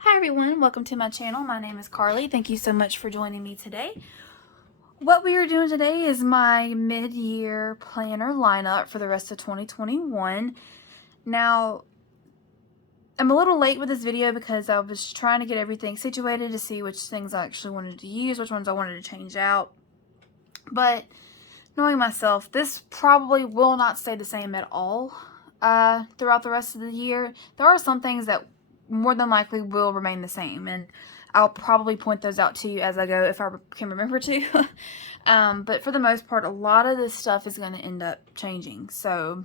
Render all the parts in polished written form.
Hi everyone, welcome to my channel. My name is Carly. Thank you so much for joining me today. What we are doing today is my mid-year planner lineup for the rest of 2021. Now, I'm a little late with this video because I was trying to get everything situated to see which things I actually wanted to use, which ones I wanted to change out. But knowing myself, this probably will not stay the same at all throughout the rest of the year. There are some things that more than likely will remain the same, and I'll probably point those out to you as I go if I can remember to. But for the most part, a lot of this stuff is going to end up changing. So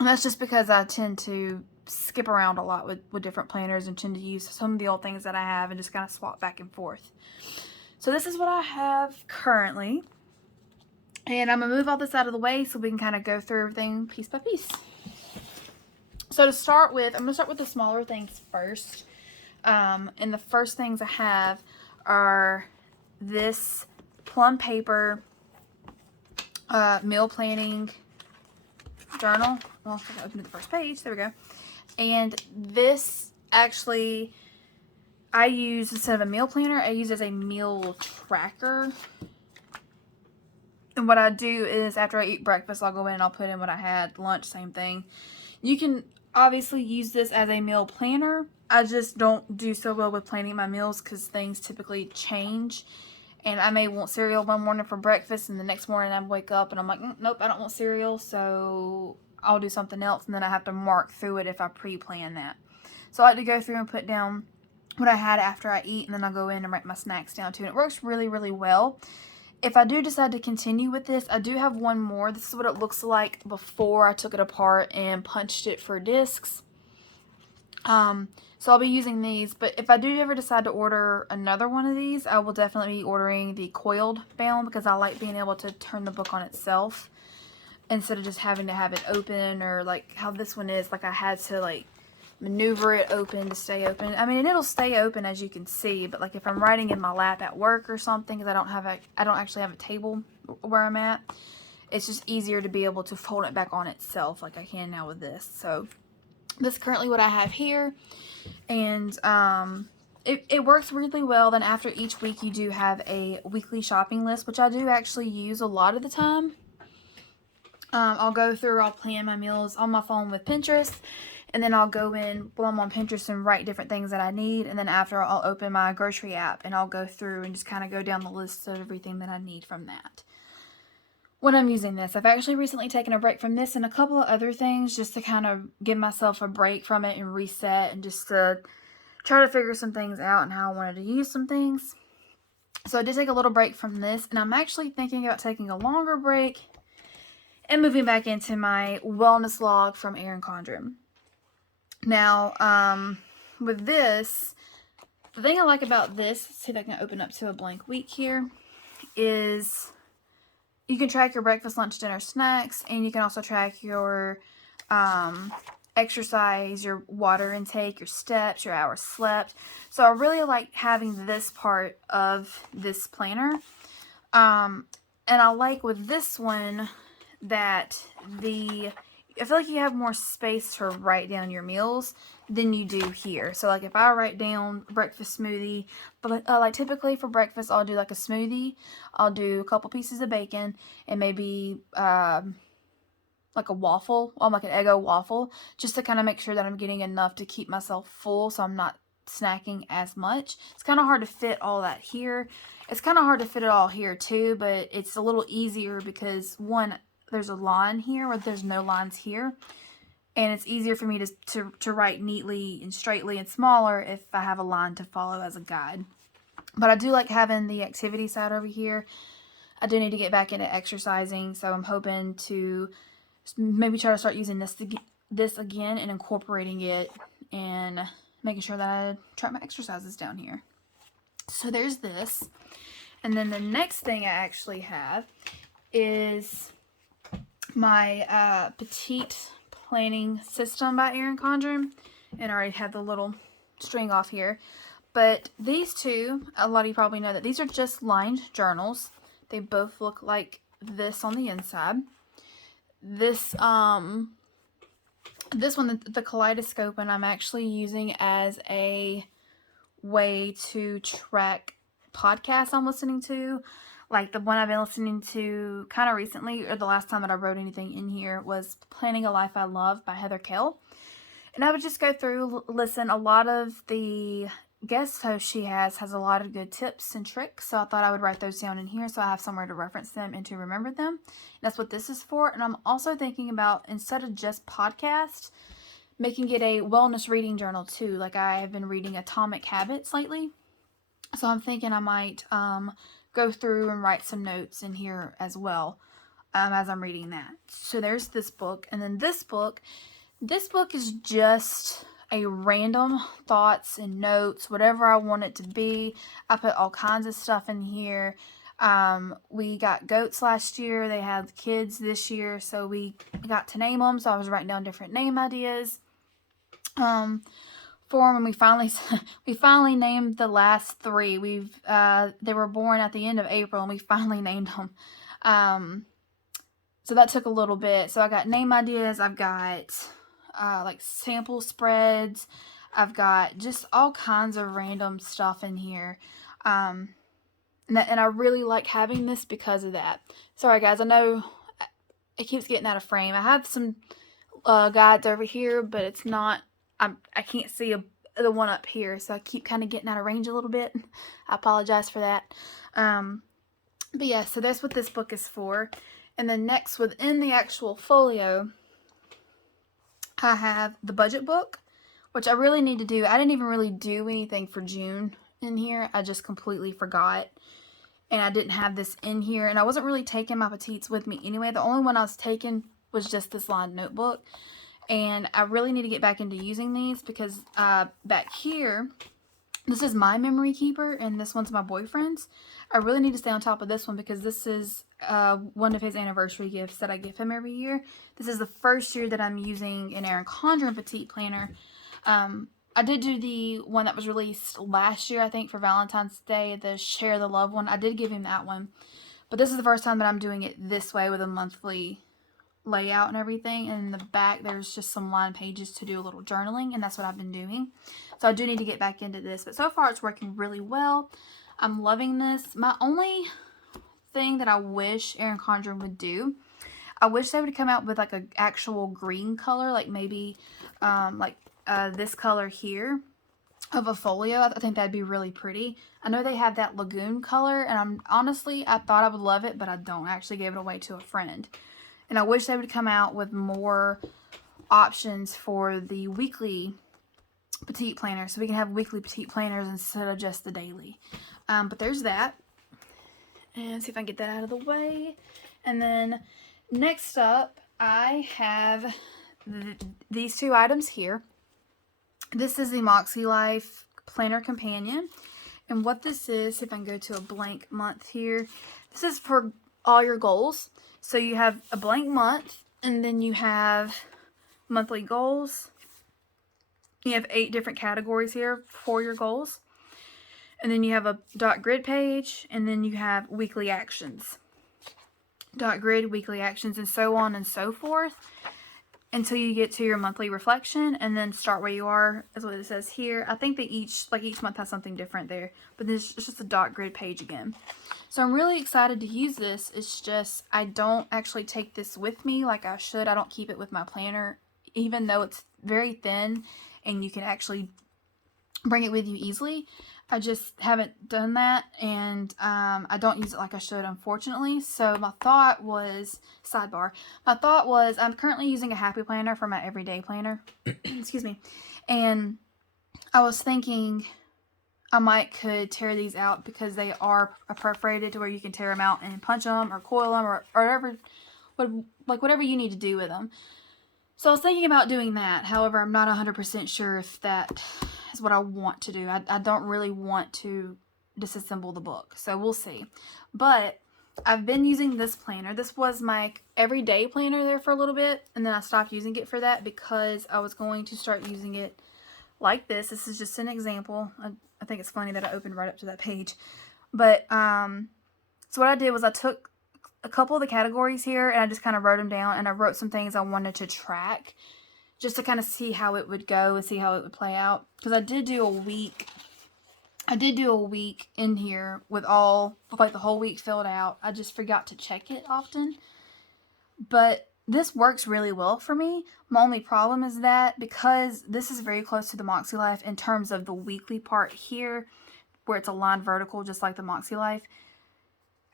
that's just because I tend to skip around a lot with different planners and tend to use some of the old things that I have and just kind of swap back and forth. So this is what I have currently. And I'm going to move all this out of the way so we can kind of go through everything piece by piece. So to start with, I'm going to start with the smaller things first. And the first things I have are this plum paper meal planning journal. Well, I open the first page. There we go. And this actually, I use, instead of a meal planner, I use as a meal tracker. And what I do is after I eat breakfast, I'll go in and I'll put in what I had. Lunch, same thing. You can obviously use this as a meal planner. I just don't do so well with planning my meals because things typically change. And I may want cereal one morning for breakfast, and the next morning I wake up and I'm like, nope, I don't want cereal, so I'll do something else, and then I have to mark through it if I pre-plan that. So I like to go through and put down what I had after I eat, and then I'll go in and write my snacks down too. And it works really, really well. If I do decide to continue with this, I do have one more. This is what it looks like before I took it apart and punched it for discs. So I'll be using these, but if I do ever decide to order another one of these, I will definitely be ordering the coiled bound because I like being able to turn the book on itself instead of just having to have it open, or like how this one is, like I had to like maneuver it open to stay open. I mean, and it'll stay open as you can see, but like if I'm writing in my lap at work or something, because I don't actually have a table where I'm at, it's just easier to be able to fold it back on itself like I can now with this. So this is currently what I have here, and it works really well. Then after each week you do have a weekly shopping list, which I do actually use a lot of the time. I'll go through, I'll plan my meals on my phone with Pinterest, and then I'll go in while I'm on Pinterest and write different things that I need, and then after I'll open my grocery app and I'll go through and just kind of go down the list of everything that I need from that. When I'm using this, I've actually recently taken a break from this and a couple of other things just to kind of give myself a break from it and reset, and just to try to figure some things out and how I wanted to use some things. So I did take a little break from this, and I'm actually thinking about taking a longer break and moving back into my wellness log from Erin Condren. Now, with this, the thing I like about this, let's see if I can open up to a blank week here, is you can track your breakfast, lunch, dinner, snacks, and you can also track your exercise, your water intake, your steps, your hours slept. So I really like having this part of this planner. And I like with this one that I feel like you have more space to write down your meals than you do here. So like if I write down breakfast smoothie, but like typically for breakfast I'll do like a smoothie, I'll do a couple pieces of bacon, and maybe like a waffle, like an Eggo waffle, just to kind of make sure that I'm getting enough to keep myself full so I'm not snacking as much. It's kind of hard to fit all that here. It's kind of hard to fit it all here too, but it's a little easier because one, there's a line here where there's no lines here, and it's easier for me to write neatly and straightly and smaller if I have a line to follow as a guide. But I do like having the activity side over here. I do need to get back into exercising, so I'm hoping to maybe try to start using this again and incorporating it and making sure that I track my exercises down here. So there's this. And then the next thing I actually have is my Petite planning system by Erin Condren, and I already have the little string off here. But these two, a lot of you probably know that these are just lined journals. They both look like this on the inside. This one, the kaleidoscope, and I'm actually using as a way to track podcasts I'm listening to. Like the one I've been listening to kind of recently, or the last time that I wrote anything in here, was Planning a Life I Love by Heather Kell. And I would just go through, listen. A lot of the guest hosts she has a lot of good tips and tricks. So I thought I would write those down in here so I have somewhere to reference them and to remember them. And that's what this is for. And I'm also thinking about, instead of just podcasts, making it a wellness reading journal too. Like I have been reading Atomic Habits lately. So I'm thinking I might go through and write some notes in here as well as I'm reading that. So there's this book. And then this book is just a random thoughts and notes, whatever I want it to be. I put all kinds of stuff in here. We got goats last year. They had kids this year, so we got to name them. So I was writing down different name ideas for them, and we finally named the last three. They were born at the end of April, and we finally named them. So that took a little bit. So I got name ideas. I've got like sample spreads. I've got just all kinds of random stuff in here. And I really like having this because of that. Sorry guys, I know it keeps getting out of frame. I have some guides over here, but it's not, I can't see the one up here, so I keep kind of getting out of range a little bit. I apologize for that. But yeah, so that's what this book is for. And then next, within the actual folio, I have the budget book, which I really need to do. I didn't even really do anything for June in here. I just completely forgot. And I didn't have this in here. And I wasn't really taking my Petites with me anyway. The only one I was taking was just this lined notebook. And I really need to get back into using these because back here, this is my memory keeper and this one's my boyfriend's. I really need to stay on top of this one because this is one of his anniversary gifts that I give him every year. This is the first year that I'm using an Erin Condren Petite planner. I did do the one that was released last year, I think, for Valentine's Day, the Share the Love one. I did give him that one. But this is the first time that I'm doing it this way with a monthly layout and everything. And in the back, there's just some line pages to do a little journaling, and that's what I've been doing. So I do need to get back into this. But so far, it's working really well. I'm loving this. My only thing that I wish Erin Condren would do, I wish they would come out with like an actual green color, like maybe this color here of a folio. I think that'd be really pretty. I know they have that lagoon color, and I thought I would love it, but I don't. I actually gave it away to a friend. And I wish they would come out with more options for the weekly Petite planner, so we can have weekly Petite planners instead of just the daily. But there's that. And see if I can get that out of the way. And then next up, I have these two items here. This is the Moxie Life Planner Companion. And what this is, if I can go to a blank month here, this is for all your goals. So you have a blank month, and then you have monthly goals. You have 8 different categories here for your goals. And then you have a dot grid page, and then you have weekly actions. Dot grid, weekly actions, and so on and so forth until you get to your monthly reflection, and then start where you are is what it says here. I think that each month has something different there, but this is just a dot grid page again. So I'm really excited to use this. It's just I don't actually take this with me like I should. I don't keep it with my planner, even though it's very thin and you can actually bring it with you easily. I just haven't done that, and I don't use it like I should, unfortunately. So my thought was, sidebar, I'm currently using a Happy Planner for my everyday planner. Excuse me. And I was thinking I could tear these out because they are perforated to where you can tear them out and punch them or coil them or whatever you need to do with them. So I was thinking about doing that. However, I'm not 100% sure if that is what I want to do. I don't really want to disassemble the book. So we'll see. But I've been using this planner. This was my everyday planner there for a little bit. And then I stopped using it for that because I was going to start using it like this. This is just an example. I think it's funny that I opened right up to that page. But so what I did was I took a couple of the categories here and I just kind of wrote them down, and I wrote some things I wanted to track just to kind of see how it would go and see how it would play out, because I did do a week I did do a week in here with like the whole week filled out. I just forgot to check it often. But this works really well for me. My only problem is that because this is very close to the Moxie Life in terms of the weekly part here, where it's aligned vertical just like the Moxie Life,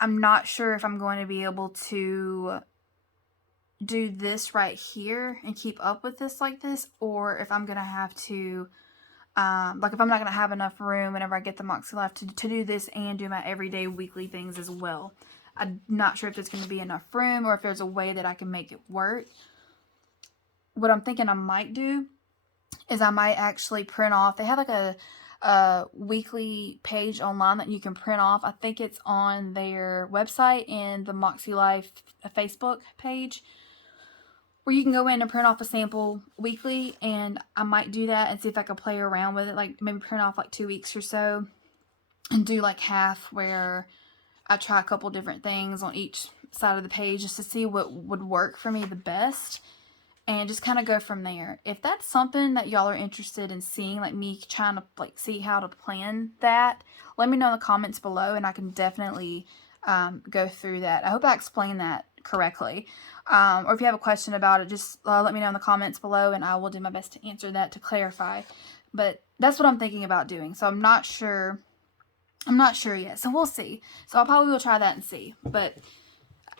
I'm not sure if I'm going to be able to do this right here and keep up with this like this, or if I'm going to have to, like if I'm not going to have enough room whenever I get the Moxie Life to do this and do my everyday weekly things as well. I'm not sure if there's going to be enough room or if there's a way that I can make it work. What I'm thinking I might do is I might actually print off. They have like a weekly page online that you can print off. I think it's on their website and the Moxie Life Facebook page, where you can go in and print off a sample weekly, and I might do that and see if I can play around with it, like maybe print off like 2 weeks or so and do like half where I try a couple different things on each side of the page just to see what would work for me the best, and just kind of go from there. If that's something that y'all are interested in seeing, like me trying to like see how to plan that, let me know in the comments below and I can definitely go through that. I hope I explained that correctly. Or if you have a question about it, just let me know in the comments below and I will do my best to answer that, to clarify. But that's what I'm thinking about doing. So I'm not sure yet. So we'll see. So I'll probably will try that and see. But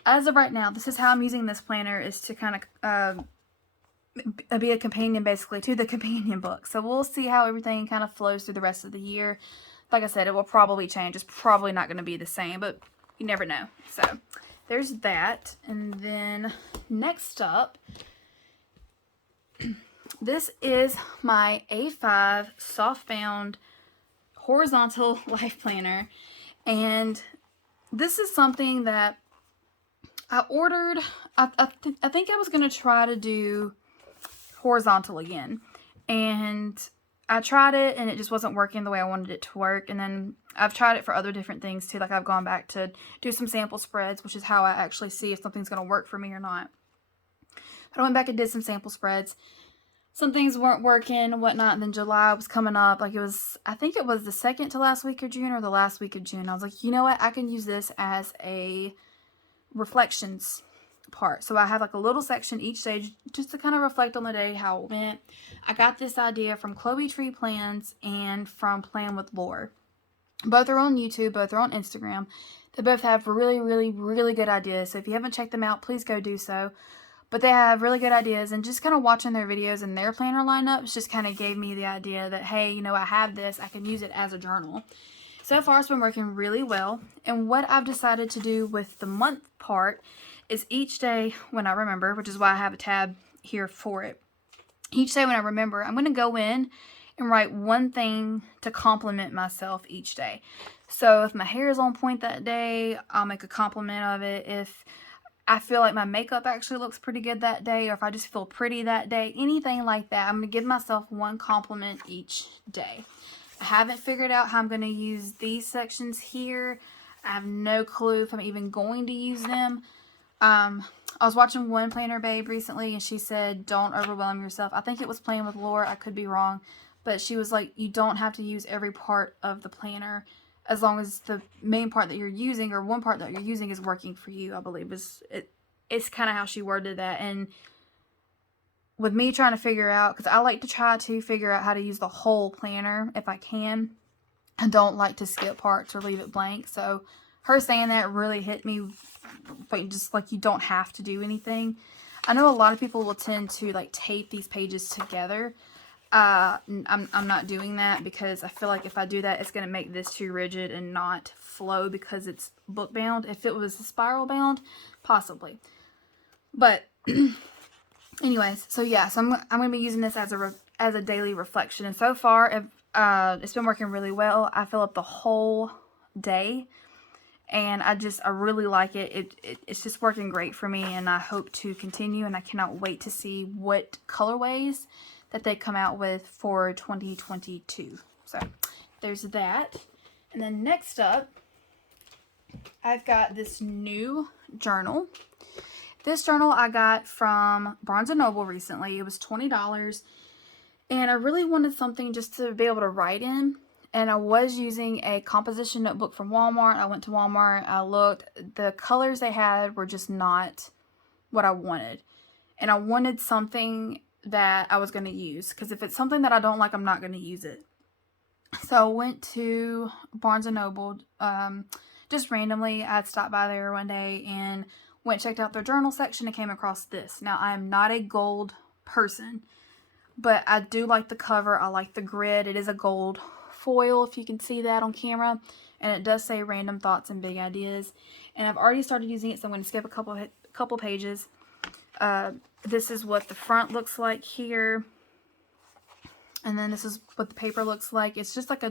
as of right now, this is how I'm using this planner, is to kind of be a companion basically to the companion book. So we'll see how everything kind of flows through the rest of the year. Like I said, it will probably change. It's probably not going to be the same, but you never know. So there's that. And then next up, this is my A5 softbound horizontal life planner. And this is something that I ordered. I think I was going to try to do horizontal again, and I tried it and it just wasn't working the way I wanted it to work. And then I've tried it for other different things too, like I've gone back to do some sample spreads, which is how I actually see if something's going to work for me or not. But I went back and did some sample spreads. Some things weren't working and whatnot, and then July was coming up. Like I think it was the second to last week of June or the last week of June. I was like, you know what, I can use this as a reflections part. So I have like a little section each day just to kind of reflect on the day, how it went. I got this idea from Chloe Tree Plans and from Plan with Lore. Both are on YouTube, both are on Instagram. They both have really, really, really good ideas. So if you haven't checked them out, please go do so. But they have really good ideas, and just kind of watching their videos and their planner lineups just kind of gave me the idea that, hey, you know, I have this, I can use it as a journal. So far, it's been working really well. And what I've decided to do with the month part is each day when I remember, which is why I have a tab here for it. Each day when I remember, I'm going to go in and write one thing to compliment myself each day. So if my hair is on point that day, I'll make a compliment of it. If I feel like my makeup actually looks pretty good that day, or if I just feel pretty that day, anything like that, I'm going to give myself one compliment each day. I haven't figured out how I'm going to use these sections here. I have no clue if I'm even going to use them. I was watching One Planner Babe recently, and she said, don't overwhelm yourself. I think it was Plan with Lore. I could be wrong. But she was like, you don't have to use every part of the planner as long as the main part that you're using, or one part that you're using, is working for you, I believe. It's kind of how she worded that. And with me trying to figure out, because I like to try to figure out how to use the whole planner if I can. I don't like to skip parts or leave it blank. So her saying that really hit me, like, just like, you don't have to do anything. I know a lot of people will tend to like tape these pages together. I'm not doing that, because I feel like if I do that, it's going to make this too rigid and not flow, because it's book bound. If it was spiral bound, possibly. But anyways, so yeah, so I'm going to be using this as a daily reflection. And so far, it's been working really well. I fill up the whole day, and I really like it. It's just working great for me, and I hope to continue, and I cannot wait to see what colorways that they come out with for 2022. So there's that. And then next up, I've got this new journal. This journal I got from Barnes & Noble recently. It was $20, and I really wanted something just to be able to write in. And I was using a composition notebook from Walmart. I went to Walmart, I looked, the colors they had were just not what I wanted. And I wanted something that I was going to use, because if it's something that I don't like, I'm not going to use it. So I went to Barnes & Noble, just randomly. I had stopped by there one day and checked out their journal section and came across this. Now, I am not a gold person, but I do like the cover. I like the grid. It is a gold foil, if you can see that on camera, and it does say Random Thoughts and Big Ideas. And I've already started using it, so I'm going to skip a couple pages. This is what the front looks like here, and then this is what the paper looks like. It's just like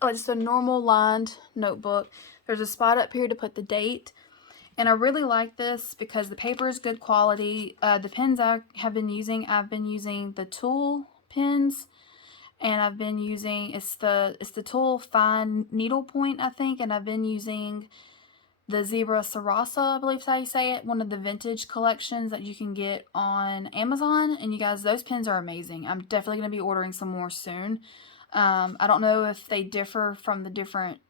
just a normal lined notebook. There's a spot up here to put the date. And I really like this because the paper is good quality. The pens I have been using, I've been using the Tool pens, and I've been using, it's the Tool Fine Needle Point, I think, and I've been using the Zebra Sarasa, I believe is how you say it, one of the vintage collections that you can get on Amazon. And you guys, those pens are amazing. I'm definitely going to be ordering some more soon. I don't know if they differ from the different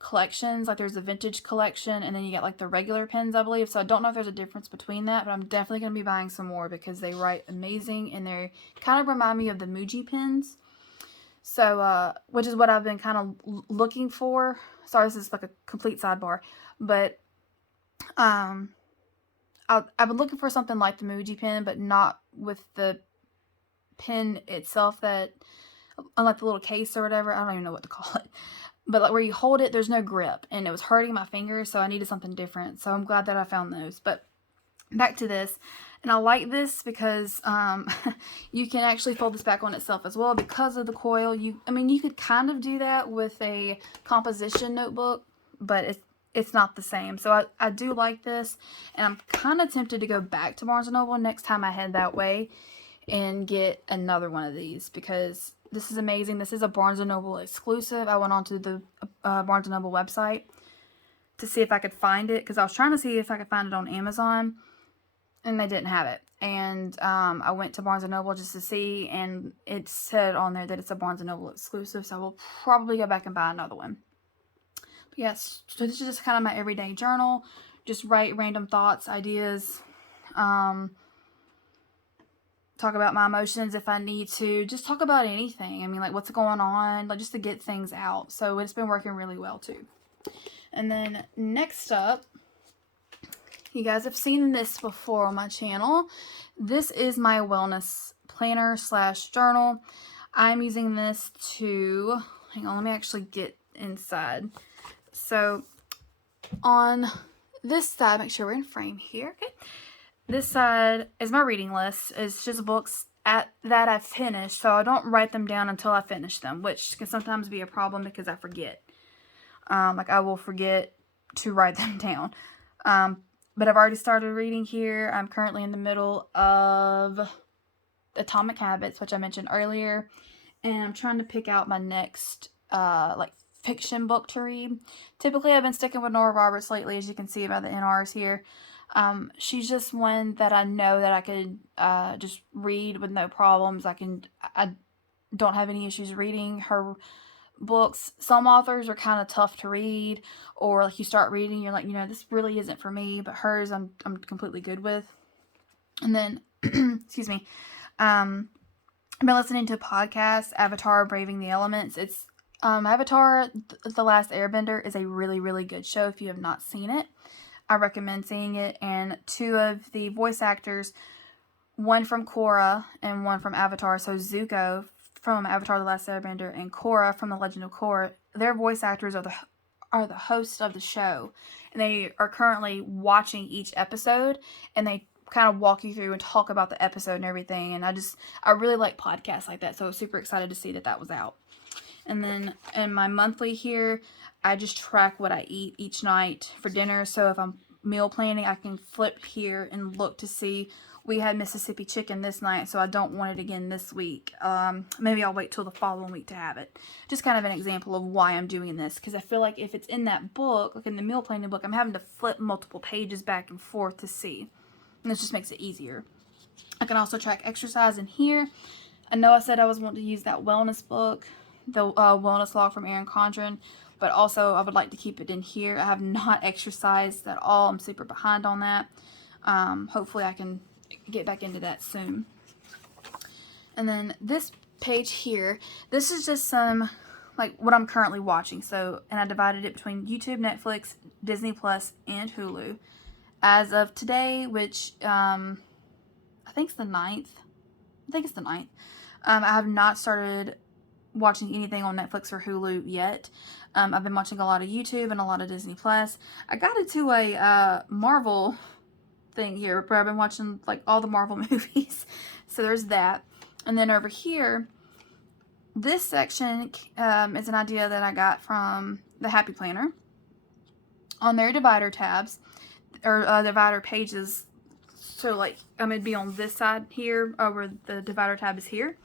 collections. Like there's a vintage collection, and then you get like the regular pens, I believe. So I don't know if there's a difference between that, but I'm definitely going to be buying some more because they write amazing, and they kind of remind me of the Muji pens. So, which is what I've been kind of looking for. Sorry, this is like a complete sidebar, but I've been looking for something like the Muji pen, but not with the pen itself, that, unlike the little case or whatever, I don't even know what to call it, but like where you hold it, there's no grip, and it was hurting my fingers, so I needed something different. So I'm glad that I found those. But back to this. And I like this because you can actually fold this back on itself as well because of the coil. I mean, you could kind of do that with a composition notebook, but it's not the same. So I do like this, and I'm kind of tempted to go back to Barnes & Noble next time I head that way and get another one of these, because this is amazing. This is a Barnes & Noble exclusive. I went onto the Barnes & Noble website to see if I could find it, because I was trying to see if I could find it on Amazon, and they didn't have it. And I went to Barnes & Noble just to see, and it said on there that it's a Barnes & Noble exclusive, so I will probably go back and buy another one. But yes, so this is just kind of my everyday journal. Just write random thoughts, ideas, talk about my emotions if I need to, just talk about anything. I mean, like what's going on, like just to get things out. So it's been working really well too. And then next up, you guys have seen this before on my channel. This is my wellness planner / journal. I'm using this to, hang on, let me actually get inside. So on this side, make sure we're in frame here. Okay. This side is my reading list. It's just books that I've finished, so I don't write them down until I finish them, which can sometimes be a problem because I forget. Like I will forget to write them down. But I've already started reading here. I'm currently in the middle of Atomic Habits, which I mentioned earlier. And I'm trying to pick out my next, like, fiction book to read. Typically, I've been sticking with Nora Roberts lately, as you can see by the NRs here. She's just one that I know that I could just read with no problems. I don't have any issues reading her books. Some authors are kind of tough to read, or like you start reading, you're like, this really isn't for me, but hers I'm completely good with. And then excuse me, I've been listening to podcasts. Avatar: Braving the Elements. It's Avatar: The Last Airbender is a really, really good show. If you have not seen it, I recommend seeing it. And two of the voice actors, one from Korra and one from Avatar, so Zuko from Avatar: The Last Airbender and Korra from The Legend of Korra, their voice actors are the hosts of the show, and they are currently watching each episode, and they kind of walk you through and talk about the episode and everything. And I really like podcasts like that, so I was super excited to see that was out. And then in my monthly here, I just track what I eat each night for dinner. So if I'm meal planning, I can flip here and look to see. We had Mississippi chicken this night, so I don't want it again this week. Maybe I'll wait till the following week to have it. Just kind of an example of why I'm doing this, because I feel like if it's in that book, like in the meal planning book, I'm having to flip multiple pages back and forth to see. And this just makes it easier. I can also track exercise in here. I know I said I was wanting to use that wellness book, the wellness log from Erin Condren, but also I would like to keep it in here. I have not exercised at all. I'm super behind on that. Hopefully I can get back into that soon. And then this page here, this is just some, like, what I'm currently watching. So, and I divided it between YouTube, Netflix, Disney Plus, and Hulu. As of today, which I think it's the 9th. I think it's the 9th. I have not started watching anything on Netflix or Hulu yet. I've been watching a lot of YouTube and a lot of Disney Plus. I got into a Marvel thing here where I've been watching like all the Marvel movies. So there's that. And then over here, this section is an idea that I got from the Happy Planner. On their divider tabs, or divider pages, so like I'm going to be on this side here, where the divider tab is here.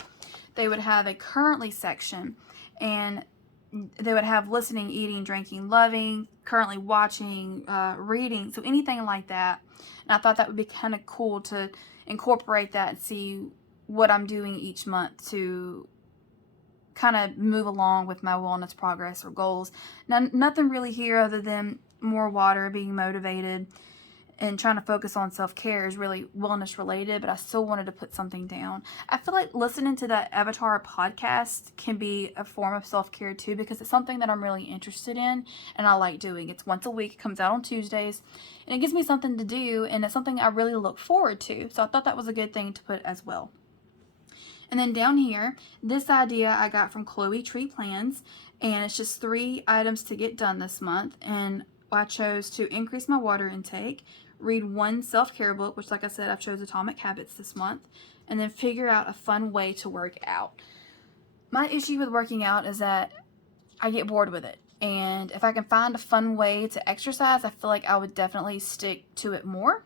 They would have a currently section, and they would have listening, eating, drinking, loving, currently watching, reading, so anything like that. And I thought that would be kind of cool to incorporate that and see what I'm doing each month to kind of move along with my wellness progress or goals. Now, nothing really here other than more water, being motivated, and trying to focus on self-care is really wellness related, but I still wanted to put something down. I feel like listening to that Avatar podcast can be a form of self-care too, because it's something that I'm really interested in and I like doing. It's once a week, it comes out on Tuesdays, and it gives me something to do, and it's something I really look forward to. So I thought that was a good thing to put as well. And then down here, this idea I got from Chloe Tree Plans, and it's just 3 items to get done this month. And I chose to increase my water intake, read 1 self-care book, which, like I said, I've chose Atomic Habits this month, and then figure out a fun way to work out. My issue with working out is that I get bored with it, and if I can find a fun way to exercise, I feel like I would definitely stick to it more.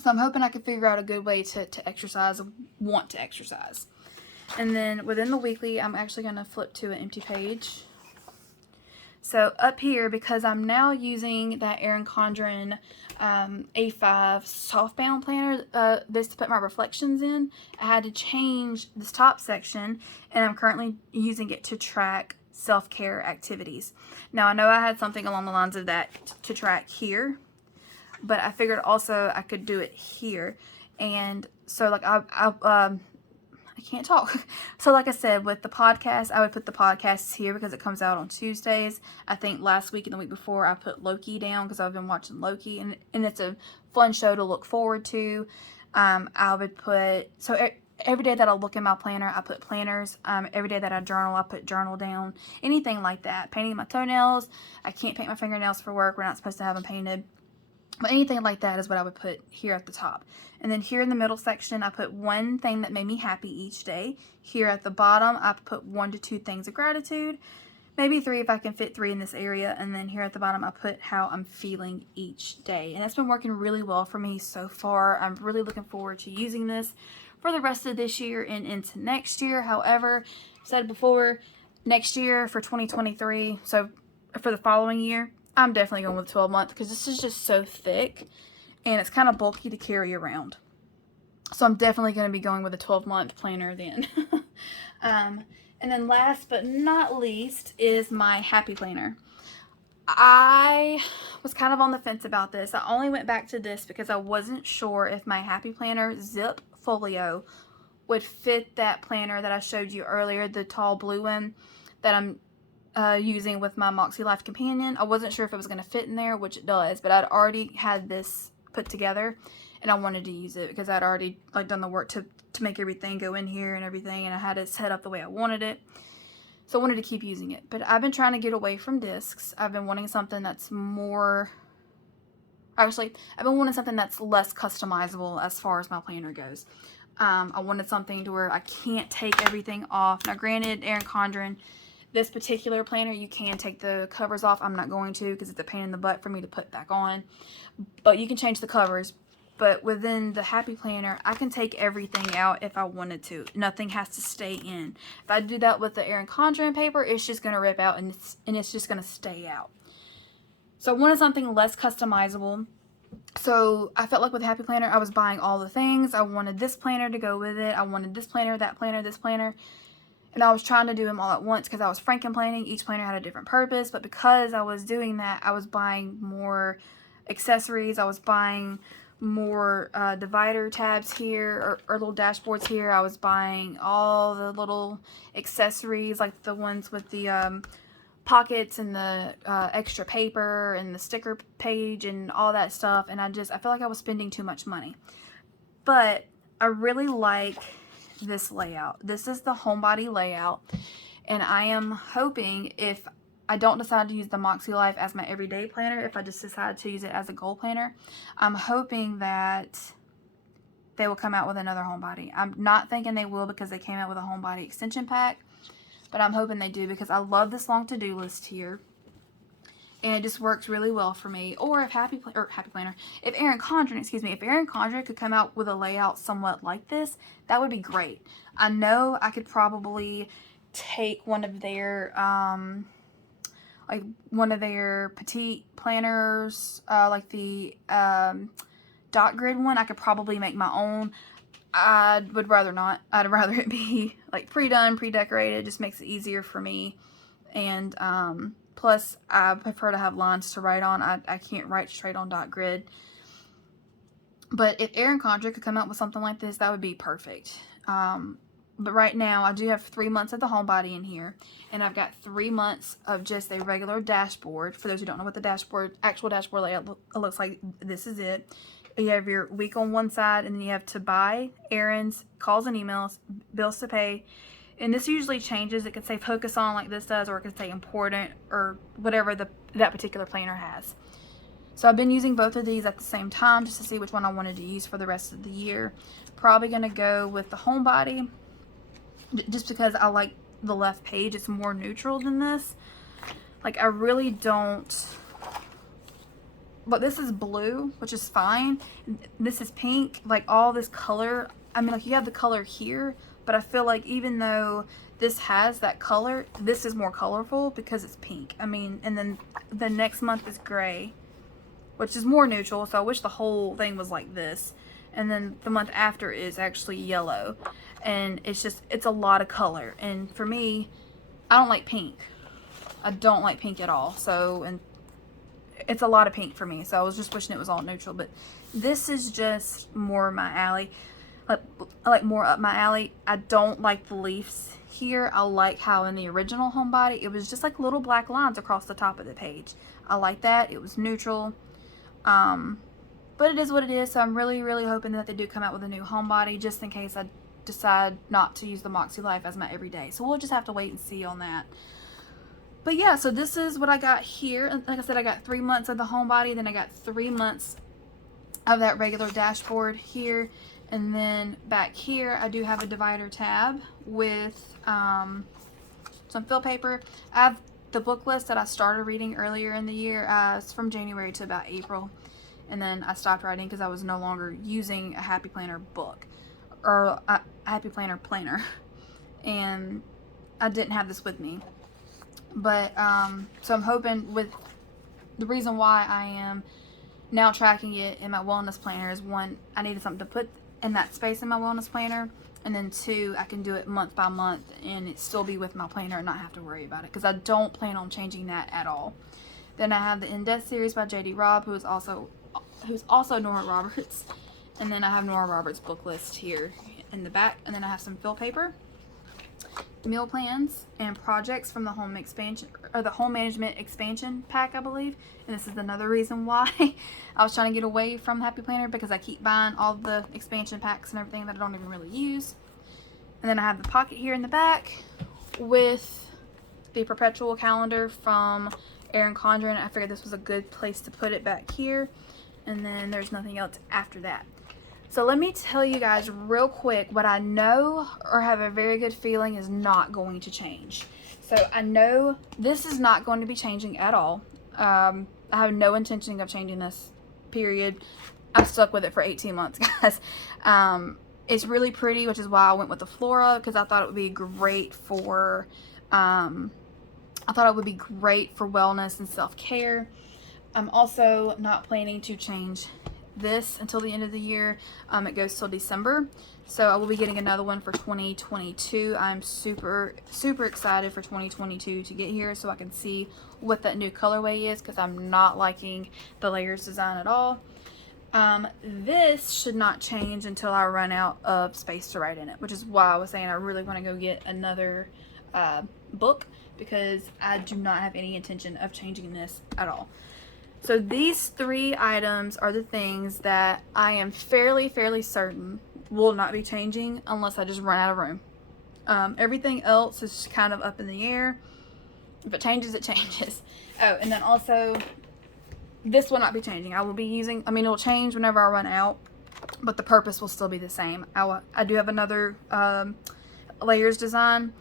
So I'm hoping I can figure out a good way to exercise, want to exercise. And then within the weekly, I'm actually going to flip to an empty page. So up here, because I'm now using that Erin Condren A5 softbound planner, this to put my reflections in, I had to change this top section, and I'm currently using it to track self-care activities. Now, I know I had something along the lines of that to track here, but I figured also I could do it here. And so, like, I can't talk. So like I said, with the podcast, I would put the podcasts here because it comes out on Tuesdays. I think last week and the week before I put Loki down because I've been watching Loki, and it's a fun show to look forward to. I would put, so every day that I look in my planner, I put planners. Every day that I journal, I put journal down. Anything like that. Painting my toenails. I can't paint my fingernails for work. We're not supposed to have them painted. But anything like that is what I would put here at the top. And then here in the middle section, I put 1 thing that made me happy each day. Here at the bottom, I put 1 to 2 things of gratitude. Maybe 3 if I can fit 3 in this area. And then here at the bottom, I put how I'm feeling each day. And that's been working really well for me so far. I'm really looking forward to using this for the rest of this year and into next year. However, I've said before, next year for 2023, so for the following year, I'm definitely going with 12 month because this is just so thick and it's kind of bulky to carry around. So I'm definitely going to be going with a 12-month planner then. And then last but not least is my Happy Planner. I was kind of on the fence about this. I only went back to this because I wasn't sure if my Happy Planner Zip Folio would fit that planner that I showed you earlier, the tall blue one that I'm using with my Moxie Life Companion. I wasn't sure if it was going to fit in there, which it does, but I'd already had this put together and I wanted to use it because I'd already like done the work to make everything go in here and everything, and I had it set up the way I wanted it. So I wanted to keep using it. But I've been trying to get away from discs. I've been wanting something that's more, actually, I've been wanting something that's less customizable as far as my planner goes. I wanted something to where I can't take everything off. Now granted, Erin Condren, this particular planner, you can take the covers off. I'm not going to because it's a pain in the butt for me to put back on. But you can change the covers. But within the Happy Planner, I can take everything out if I wanted to. Nothing has to stay in. If I do that with the Erin Condren paper, it's just going to rip out and it's just going to stay out. So I wanted something less customizable. So I felt like with Happy Planner, I was buying all the things. I wanted this planner to go with it. I wanted this planner, that planner, this planner. And I was trying to do them all at once because I was franken-planning. Each planner had a different purpose. But because I was doing that, I was buying more accessories. I was buying more divider tabs here, or little dashboards here. I was buying all the little accessories, like the ones with the pockets and the extra paper and the sticker page and all that stuff. And I feel like I was spending too much money. But I really like this layout. This is the homebody layout, and I am hoping, if I don't decide to use the Moxie Life as my everyday planner, if I just decide to use it as a goal planner, I'm hoping that they will come out with another homebody. I'm not thinking they will because they came out with a homebody extension pack, but I'm hoping they do because I love this long to-do list here. And it just works really well for me. Or if if Erin Condren could come out with a layout somewhat like this, that would be great. I know I could probably take one of their Petite planners, like the dot grid one. I could probably make my own. I would rather not. I'd rather it be like pre-done, pre-decorated. Just makes it easier for me. And plus, I prefer to have lines to write on. I can't write straight on dot grid. But if Erin Condren could come out with something like this, that would be perfect. But right now, I do have 3 months of the homebody in here. And I've got 3 months of just a regular dashboard. For those who don't know what the actual dashboard layout looks like, this is it. You have your week on one side, and then you have to buy, errands, calls and emails, bills to pay. And this usually changes. It could say focus on like this does, or it could say important, or whatever that particular planner has. So I've been using both of these at the same time just to see which one I wanted to use for the rest of the year. Probably going to go with the homebody just because I like the left page. It's more neutral than this. Like, I really don't... But this is blue, which is fine. This is pink. Like, all this color... I mean, like, you have the color here, but I feel like even though this has that color, this is more colorful because it's pink. I mean, and then the next month is gray, which is more neutral, so I wish the whole thing was like this. And then the month after is actually yellow. And it's a lot of color. And for me, I don't like pink. I don't like pink at all. So, and it's a lot of pink for me. So I was just wishing it was all neutral. But this is just more my alley. I like more up my alley. I don't like the leaves here. I like how in the original homebody, it was just like little black lines across the top of the page. I like that. It was neutral. But it is what it is. So I'm really, really hoping that they do come out with a new homebody, just in case I decide not to use the Moxie Life as my everyday. So we'll just have to wait and see on that. But yeah, so this is what I got here. Like I said, I got 3 months of the homebody. Then I got 3 months of that regular dashboard here. And then back here, I do have a divider tab with some fill paper. I have the book list that I started reading earlier in the year. It's from January to about April. And then I stopped writing because I was no longer using a Happy Planner book. Or a Happy Planner planner. And I didn't have this with me. But, so I'm hoping with the reason why I am now tracking it in my wellness planner is, one, I needed something to put in that space in my wellness planner, and then 2, I can do it month by month and it still be with my planner and not have to worry about it, because I don't plan on changing that at all. Then I have the In-Depth series by J.D. Robb, who's also Nora Roberts, and then I have Nora Roberts' book list here in the back, and then I have some fill paper, meal plans, and projects from the home expansion, or the home management expansion pack, I believe. And this is another reason why I was trying to get away from Happy Planner, because I keep buying all the expansion packs and everything that I don't even really use. And then I have the pocket here in the back with the perpetual calendar from Erin Condren. I figured this was a good place to put it back here. And then there's nothing else after that. So let me tell you guys real quick what I know, or have a very good feeling, is not going to change. So I know this is not going to be changing at all. I have no intention of changing this, period. I'm stuck with it for 18 months, guys. It's really pretty, which is why I went with the Flora, because I thought it would be great for, wellness and self-care. I'm also not planning to change this until the end of the year. It goes till December. So I will be getting another one for 2022. I'm super excited for 2022 to get here so I can see what that new colorway is, because I'm not liking the layers design at all. This should not change until I run out of space to write in it, which is why I was saying I really want to go get another book, because I do not have any intention of changing this at all. So these 3 items are the things that I am fairly certain will not be changing unless I just run out of room. Everything else is kind of up in the air. If it changes, it changes. Oh, and then also, this will not be changing. I will be using, it will change whenever I run out, but the purpose will still be the same. I do have another layers design.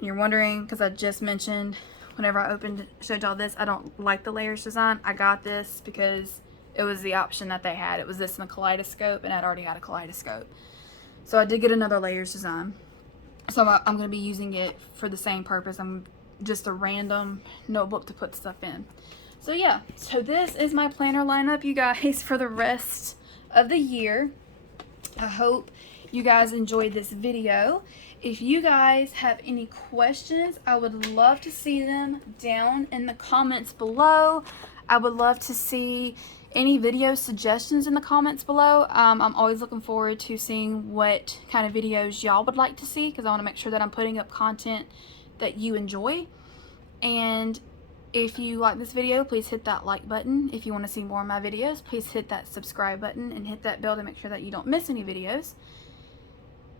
You're wondering, because I just mentioned whenever I showed y'all this, I don't like the layers design. I got this because it was the option that they had. It was this in a kaleidoscope, and I'd already had a kaleidoscope. So I did get another layers design. So I'm going to be using it for the same purpose. I'm just a random notebook to put stuff in. So yeah, so this is my planner lineup, you guys, for the rest of the year. I hope you guys enjoyed this video. If you guys have any questions, I would love to see them down in the comments below. I would love to see any video suggestions in the comments below. I'm always looking forward to seeing what kind of videos y'all would like to see, because I want to make sure that I'm putting up content that you enjoy. And if you like this video, please hit that like button. If you want to see more of my videos, please hit that subscribe button and hit that bell to make sure that you don't miss any videos.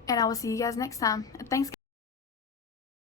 And I will see you guys next time. Thanks.